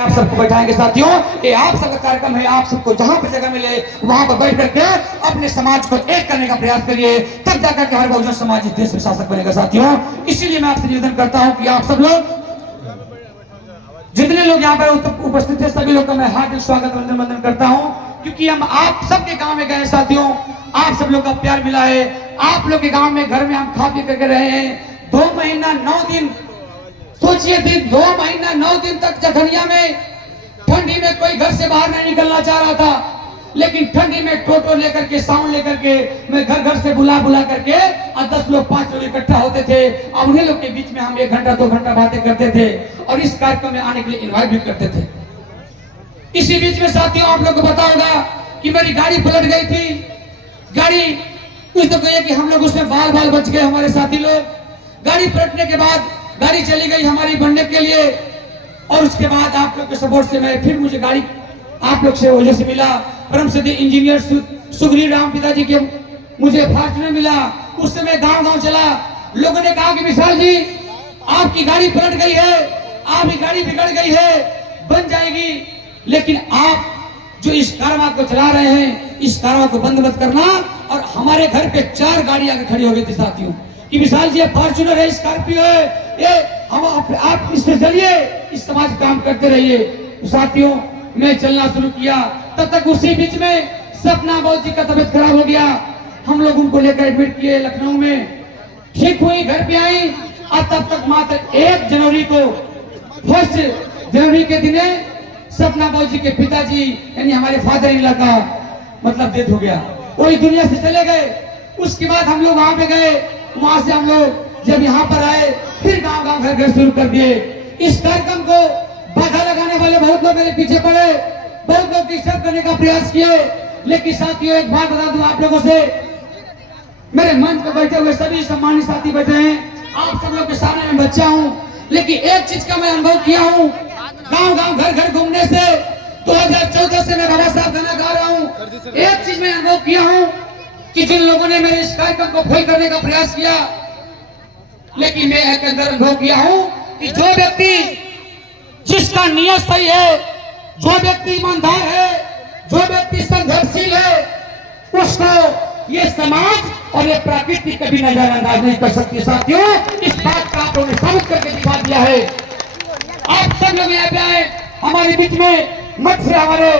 आप सबको बैठाएंगे साथियों। ये आप सबका कार्यक्रम है, आप सबको जहां पर जगह मिले वहां पर बैठ करके अपने समाज को एक करने का प्रयास करिए, तब जाकर के हर बहुजन समाज इस देश में शासक बनेगा साथियों। इसीलिए मैं आपसे निवेदन करता हूं कि आप सब लोग, जितने लोग यहाँ पर उपस्थित है, सभी लोग का मैं हार्दिक स्वागत वंदन करता हूं, क्योंकि हम आप सबके गांव में गए साथियों, आप सब लोग का प्यार मिला है। आप लोग के गांव में घर में हम खा पी करके रहे हैं 2 महीना 9 दिन। सोचिए थी 2 महीना 9 दिन तक जखनिया में ठंडी में कोई घर से बाहर नहीं निकलना चाह रहा था, लेकिन ठंडी में टोटो लेकर के, साउंड लेकर के मैं घर घर से बुला करके और 10 लोग 5 लोग इकट्ठा होते थे और उन्हीं लोग के बीच में हम 1 घंटा 2 घंटा बातें करते थे और इस कार्यक्रम में आने के लिए इन्वाइट भी करते थे। इसी बीच में साथियों आप लोग को पता होगा कि मेरी गाड़ी पलट गई थी। गाड़ी कुछ तो कहिए कि हम लोग उसमें बाल बच गए, हमारे साथी लोग। गाड़ी पलटने के बाद गाड़ी चली गई हमारी बनने के लिए, और उसके बाद आप लोग के सपोर्ट से मैं फिर मुझे गाड़ी आप लोग से वजह से मिला। परम सदी इंजीनियर सुग्रीव राम पिताजी के मुझे फॉर्च्यूनर मिला। उस समय गांव चला, लोगों ने कहा कि विशाल जी आपकी गाड़ी पलट गई है, आपकी गाड़ी बिगड़ गई है, बन जाएगी, लेकिन आप जो इस कारवा को चला रहे हैं, इस कारवा को बंद मत करना। और हमारे घर पे 4 गाड़ी आगे खड़ी हो गई थी साथियों कि विशाल जी फॉर्च्यूनर है, स्कॉर्पियो है, ये हम आप इससे चलिए, इस समाज काम करते रहिए। साथियों मैं चलना शुरू किया, तब तक उसी बीच में सपना बहुत जी का तबीयत खराब हो गया। हम लोग उनको लेकर एडमिट किए लखनऊ में, ठीक हुई, घर पे आई। और तब तक मात्र 1 जनवरी को, 1 जनवरी के दिन सपना बाबू जी के पिताजी यानी हमारे फादर इन लॉ का मतलब डेथ हो गया, वही दुनिया से चले गए। उसके बाद हम लोग वहां पे गए, वहां से हम लोग जब यहाँ पर आए फिर गांव घर शुरू कर दिए। इस कार्यक्रम को बाधा लगाने वाले बहुत लोग मेरे पीछे पड़े, बहुत लोग डिस्टर्ब करने का प्रयास किए, लेकिन साथियों एक बात बता दूं आप लोगों से, मेरे मंच पर बैठे हुए सभी सम्मानित साथी बैठे हैं, आप सब लोग के सामने मैं बच्चा हूं, लेकिन एक चीज का मैं अनुभव किया हूं गांव घर घूमने से। 2014 से मैं बाबा साहब गाना गा रहा हूं। एक चीज मैं अनुभव किया हूं कि जिन लोगों ने मेरे इस कार्यक्रम को फेल करने का प्रयास किया, लेकिन मैं एक अंदर अनुभव किया हूं कि जो व्यक्ति जिसका नियत सही है, जो व्यक्ति ईमानदार है, जो व्यक्ति संघर्षशील है, उसको ये समाज और ये प्रकृति कभी नजरअंदाज नहीं कर सकती साथियों। इस बात का आप लोगों ने साबित करके दिखा दिया है। आप सब लोग यहाँ पे आए, हमारे बीच में मठ से हमारे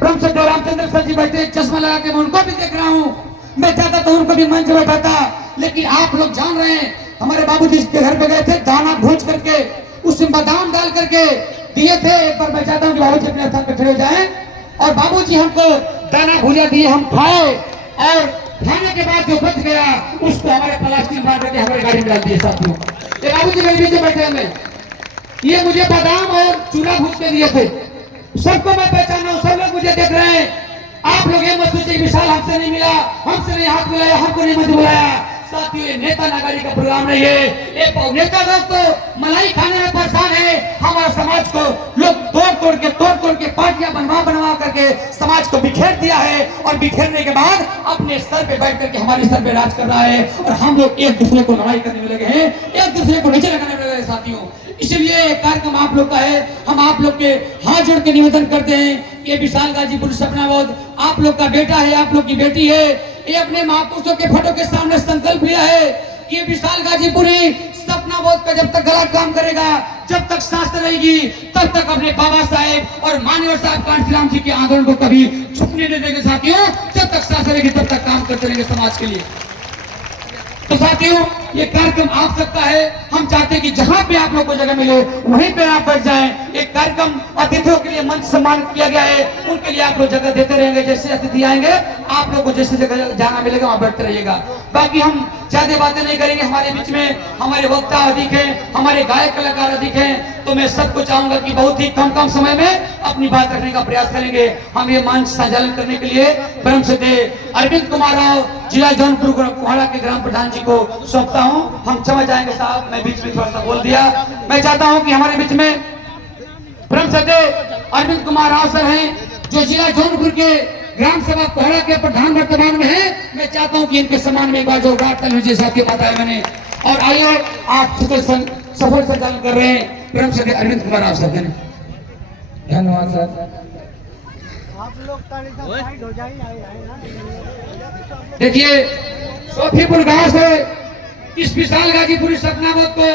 ब्रह्मचर्य रामचंद्र सर जी बैठे, चश्मा लगा के मैं उनको भी देख रहा हूँ। मैं चाहता तो उनको भी मंच बैठा था, लेकिन आप लोग जान रहे हैं हमारे बाबूजी के घर पे गए थे, दाना भूज करके उसमें बादाम डाल करके दिए थे। एक बार मैं चाहता हूँ कि बाबूजी अपने स्थान पर खड़े हो जाएं, और बाबूजी हमको दाना भूजा दिए, हम खाए, और खाने के बाद जो बच गया उसको हमारे प्लास्टिक बांध करके हमारे गाड़ी में डाल दिए साथियों। ये बाबूजी मेरे पीछे बैठे हैं, ये मुझे बादाम और चूड़ा भूज के दिए थे। सबको मैं पहचाना हूँ, सब लोग मुझे देख रहे हैं। आप लोग ये मत सोचिए विशाल हमसे नहीं मिला, हमसे नहीं हाथ मिलाया, हमको नहीं मंच बुलाया। साथियों ये नेता नागरी का प्रोग्राम नहीं है, ये नेता लोग तो मलाई खाने में परेशान है। हमारे समाज को लोग तोड़ के पार्टियां बनवा करके समाज को बिखेर दिया है, और बिखेरने के बाद अपने सर पे बैठ करके हमारे सर पे राज कर रहा है, और हम लोग एक दूसरे को लड़ाई करने में लगे हैं, एक दूसरे को नीचे लगाने में लगे हैं साथियों। इसलिए कार्यक्रम आप लोग का है, हम आप लोग के हाथ जोड़ के निवेदन करते हैं। ये विशाल गाजीपुर सपना बोध आप लोग का बेटा है, आप लोग की बेटी है। ये अपने महापुरुषों के फोटो के सामने संकल्प लिया है कि ये विशाल गाजीपुरी सपना बोध का जब तक गला काम करेगा, जब तक सांस रहेगी, तब तक अपने बाबा साहेब और मान्यवर साहब कांशीराम जी के आंदोलन को कभी झुकने नहीं देंगे साथियों। जब तक सांस रहेगी तब तक काम करते रहेंगे समाज के लिए। तो साथियों ये कार्यक्रम आप सबका है, हम चाहते हैं कि जहां पे आप लोग को जगह मिले वहीं पे आप बैठ जाएं। एक कार्यक्रम अतिथियों के लिए मंच सम्मानित किया गया है, उनके लिए आप लोग जगह देते रहेंगे। जैसे अतिथि आएंगे आप लोग को जैसे जगह जाना मिलेगा वहां बैठते रहिएगा। बाकी हम ज्यादा बातें नहीं करेंगे, हमारे बीच में हमारे वक्ता अधिक है, हमारे गायक कलाकार अधिक हैं, तो मैं सबको चाहूंगा कि बहुत ही कम समय में अपनी बात रखने का प्रयास करेंगे। हम ये मंच संचालन करने के लिए ब्रह्म सदे अरविंद कुमार राव जिला जौनपुर कोहाड़ा के ग्राम प्रधान जी को सौंपता हूं। हम समझ जाएंगे साहब, मैं बीच में थोड़ा सा बोल दिया। मैं चाहता हूं कि हमारे बीच में ब्रह्म सदे अरविंद कुमार राव सर हैं, जो जिला जौनपुर के ग्राम सभा कोहाड़ा के प्रधान वर्तमान में है। मैं चाहता हूं कि इनके सम्मान में एक बार जोरदार तालियों से साथ बताया मैंने। और आइए आप सफल संचालन कर रहे हैं ब्रह्म सदे अरविंद कुमार राव सर। धन्यवाद सर। आप लोग साइड हो जाइए। देखिए सोफीपुर गांव से इस विशाल गाजीपुरी सपना को